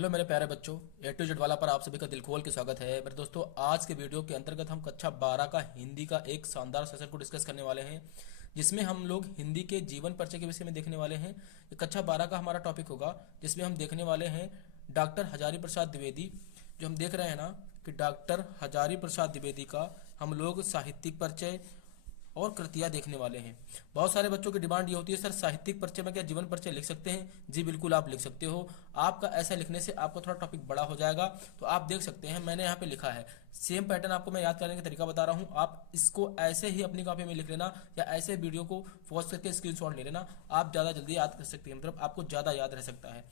Hello मेरे प्यारे बच्चों, ए टू जेड वाला पर आप सभी का दिल खोल के स्वागत है। मेरे दोस्तों, आज के वीडियो के अंतर्गत हम कक्षा 12 का हिंदी का एक शानदार सेशन को डिस्कस करने वाले हैं, जिसमें हम लोग हिंदी के जीवन परिचय के विषय में देखने वाले हैं। ये कक्षा 12 का हमारा टॉपिक होगा, जिसमें हम देखने वाले हैं डॉक्टर हजारी प्रसाद द्विवेदी। जो हम देख रहे हैं ना कि डॉक्टर हजारी प्रसाद द्विवेदी का हम लोग साहित्यिक परिचय और कृतियां देखने वाले हैं। बहुत सारे बच्चों की डिमांड ये होती है, सर साहित्यिक परिचय में क्या जीवन परिचय लिख सकते हैं? जी बिल्कुल, आप लिख सकते हो। आपका ऐसा लिखने से आपको थोड़ा टॉपिक बड़ा हो जाएगा, तो आप देख सकते हैं मैंने यहाँ पे लिखा है। सेम पैटर्न आपको मैं याद करने का तरीका बता रहा हूँ, आप इसको ऐसे ही अपनी कॉपी में लिख लेना या ऐसे वीडियो को पॉज करके स्क्रीनशॉट ले लेना। आप ज़्यादा जल्दी याद कर सकते हैं, मतलब आपको ज़्यादा याद रह सकता है।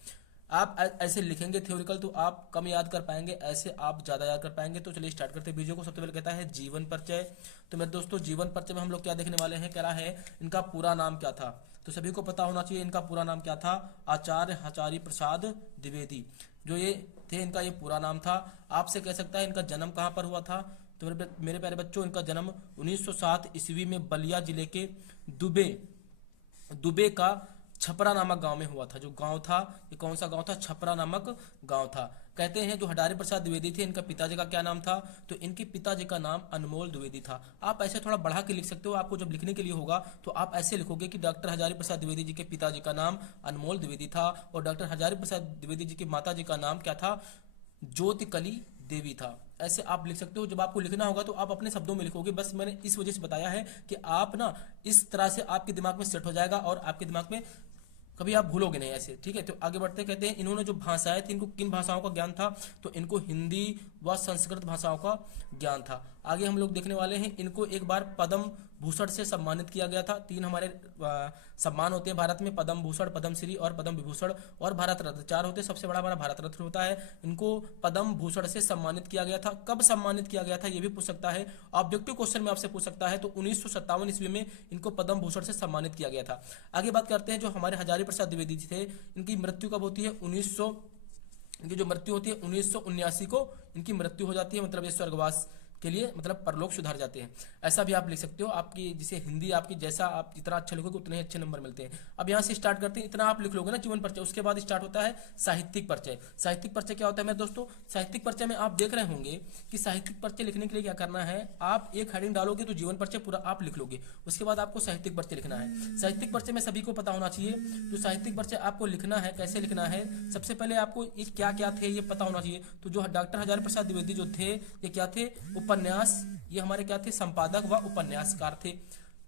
आप ऐसे लिखेंगे थ्योरिकल तो आप कम याद कर पाएंगे, ऐसे आप ज़्यादा याद कर पाएंगे। तो चलिए स्टार्ट करते हैं वीडियो को। सबसे पहले कहता है जीवन परिचय। तो मेरे दोस्तों, जीवन परिचय में हम लोग क्या देखने वाले हैं, कह रहा है इनका पूरा नाम क्या था। तो सभी को पता होना चाहिए इनका पूरा नाम क्या था, आचार्य हजारी प्रसाद द्विवेदी। जो ये थे, इनका ये पूरा नाम था। आपसे कह सकता है इनका जन्म कहाँ पर हुआ था। तो मेरे प्यारे बच्चों, इनका जन्म 1907 ईस्वी में बलिया जिले के दुबे दुबे का छपरा नामक गांव में हुआ था। जो गांव था, ये कौन सा गांव था? छपरा नामक गांव था। कहते हैं जो हजारी प्रसाद द्विवेदी थे, इनका पिताजी का क्या नाम था? तो इनके पिताजी का नाम अनमोल द्विवेदी था। आप ऐसे थोड़ा बढ़ा के लिख सकते हो। आपको जब लिखने के लिए होगा तो आप ऐसे लिखोगे कि डॉक्टर हजारी प्रसाद द्विवेदी जी के पिताजी का नाम अनमोल द्विवेदी था और डॉक्टर हजारी प्रसाद द्विवेदी जी की माता जी का नाम क्या था? ज्योतिकली देवी था। ऐसे आप लिख सकते हो। जब आपको लिखना होगा तो आप अपने शब्दों में लिखोगे। बस मैंने इस वजह से बताया है कि आप ना इस तरह से आपके दिमाग में सेट हो जाएगा और आपके दिमाग में कभी आप भूलोगे नहीं ऐसे। ठीक है, तो आगे बढ़ते कहते हैं इन्होंने जो भाषाएं थी, इनको किन भाषाओं का ज्ञान था? तो इनको हिंदी व संस्कृत भाषाओं का ज्ञान था। आगे हम लोग देखने वाले हैं, इनको एक बार पद्म भूषण से सम्मानित किया गया था। तीन हमारे सम्मान होते हैं भारत में, पद्म भूषण, पद्म श्री और पद्म विभूषण और भारत रत्न। चार होते हैं, सबसे बड़ा हमारा भारत रत्न होता है। इनको पद्म भूषण से सम्मानित किया गया था। कब सम्मानित किया गया था ये भी पूछ सकता है, ऑब्जेक्टिव क्वेश्चन में आपसे पूछ सकता है। तो 1957 ईस्वी में इनको पद्म भूषण से सम्मानित किया गया था। आगे बात करते हैं, जो हमारे हजारी प्रसाद द्विवेदी जी थे, इनकी मृत्यु कब होती है? इनकी जो मृत्यु होती है 1979 को इनकी मृत्यु हो जाती है। मतलब ये स्वर्गवास के लिए, मतलब परलोक सुधार जाते हैं। ऐसा भी आप लिख सकते हो। आपकी जिसे हिंदी आपकी जैसा आप जितना अच्छा लिखोगे उतने ही अच्छे नंबर मिलते हैं। अब यहाँ से स्टार्ट करते हैं, इतना आप लिख लोगे ना जीवन परिचय, उसके बाद स्टार्ट होता है साहित्यिक परिचय। साहित्यिक परिचय क्या होता है मेरे दोस्तों? साहित्यिक परिचय में आप देख रहे होंगे कि साहित्यिक परिचय लिखने के लिए क्या करना है, आप एक हेडिंग डालोगे तो जीवन परिचय पूरा आप लिख लोगे। उसके बाद आपको साहित्यिक परिचय लिखना है। साहित्यिक परिचय में सभी को पता होना चाहिए। तो साहित्यिक परिचय आपको लिखना है, कैसे लिखना है? सबसे पहले आपको ये क्या क्या थे ये पता होना चाहिए। तो जो डॉक्टर हजारी प्रसाद द्विवेदी जो थे, ये क्या थे? उपन्यास, ये हमारे क्या थे? संपादक व उपन्यासकार थे।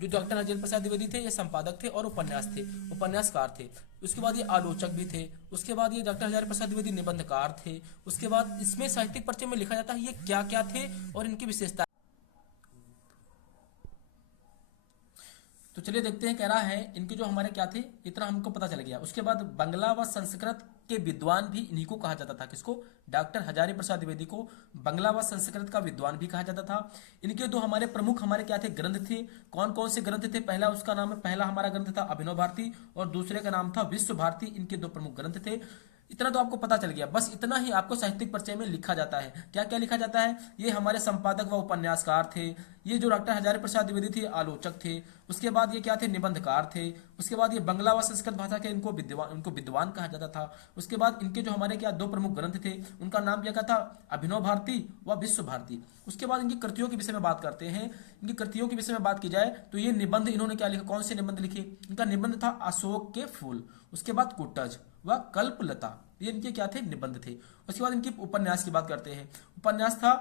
जो डॉक्टर हजारी प्रसाद द्विवेदी थे, ये संपादक थे और उपन्यासकार थे। उसके बाद ये आलोचक भी थे। उसके बाद ये डॉक्टर हजारी प्रसाद द्विवेदी निबंधकार थे। उसके बाद इसमें साहित्यिक परिचय में लिखा जाता है ये क्या क्या थे और इनकी विशेषता। तो चलिए देखते हैं, कह रहा है इनके जो हमारे क्या थे, इतना हमको पता चल गया। उसके बाद बंगला व संस्कृत के विद्वान भी इन्हीं को कहा जाता था। किसको? डॉक्टर हजारी प्रसाद द्विवेदी को बंगला व संस्कृत का विद्वान भी कहा जाता था। इनके दो हमारे प्रमुख हमारे क्या थे? ग्रंथ थे। कौन कौन से ग्रंथ थे? पहला उसका नाम है, पहला हमारा ग्रंथ था अभिनव भारती और दूसरे का नाम था विश्व भारती। इनके दो प्रमुख ग्रंथ थे। इतना तो आपको पता चल गया। बस इतना ही आपको साहित्यिक परिचय में लिखा जाता है। क्या क्या लिखा जाता है? ये हमारे संपादक व उपन्यासकार थे। ये जो डॉक्टर हजारी प्रसाद द्विवेदी थे, आलोचक थे। उसके बाद ये क्या थे? निबंधकार थे। उसके बाद ये बंगला व संस्कृत भाषा के इनको विद्वान कहा जाता था। उसके बाद इनके जो हमारे क्या दो प्रमुख ग्रंथ थे, उनका नाम क्या था? अभिनव भारती व विश्व भारती। उसके बाद इनकी कृतियों के विषय में बात करते हैं। इनकी कृतियों के विषय में बात की जाए तो ये निबंध इन्होंने क्या लिखा? कौन से निबंध लिखे? इनका निबंध था अशोक के फूल। उसके बाद कुटज व कल्पलता, ये इनके क्या थे? निबंध थे। उसके बाद इनकी उपन्यास की बात करते हैं। उपन्यास था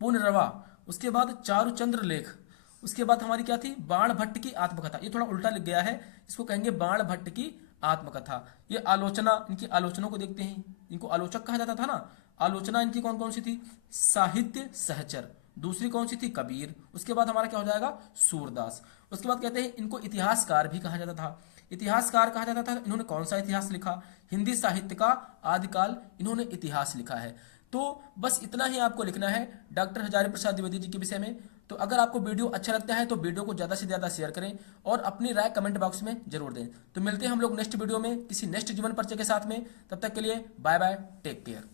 पुनर्वा। उसके बाद चारुचंद्र लेख। उसके बाद हमारी क्या थी? बाण भट्ट की आत्मकथा। ये थोड़ा उल्टा लिख गया है, इसको कहेंगे बाण भट्ट की आत्मकथा। ये आलोचना, इनकी आलोचनाओं को देखते हैं। इनको आलोचक कहा जाता था ना। आलोचना इनकी कौन कौन सी थी? साहित्य सहचर। दूसरी कौन सी थी? कबीर। उसके बाद हमारा क्या हो जाएगा? सूरदास। उसके बाद कहते हैं इनको इतिहासकार भी कहा जाता था। इतिहासकार कहा जाता था। इन्होंने कौन सा इतिहास लिखा? हिंदी साहित्य का आदिकाल इन्होंने इतिहास लिखा है। तो बस इतना ही आपको लिखना है डॉक्टर हजारी प्रसाद द्विवेदी जी के विषय में। तो अगर आपको वीडियो अच्छा लगता है तो वीडियो को ज़्यादा से ज़्यादा शेयर करें और अपनी राय कमेंट बॉक्स में जरूर दें। तो मिलते हैं हम लोग नेक्स्ट वीडियो में किसी नेक्स्ट जीवन परिचय के साथ में। तब तक के लिए बाय बाय, टेक केयर।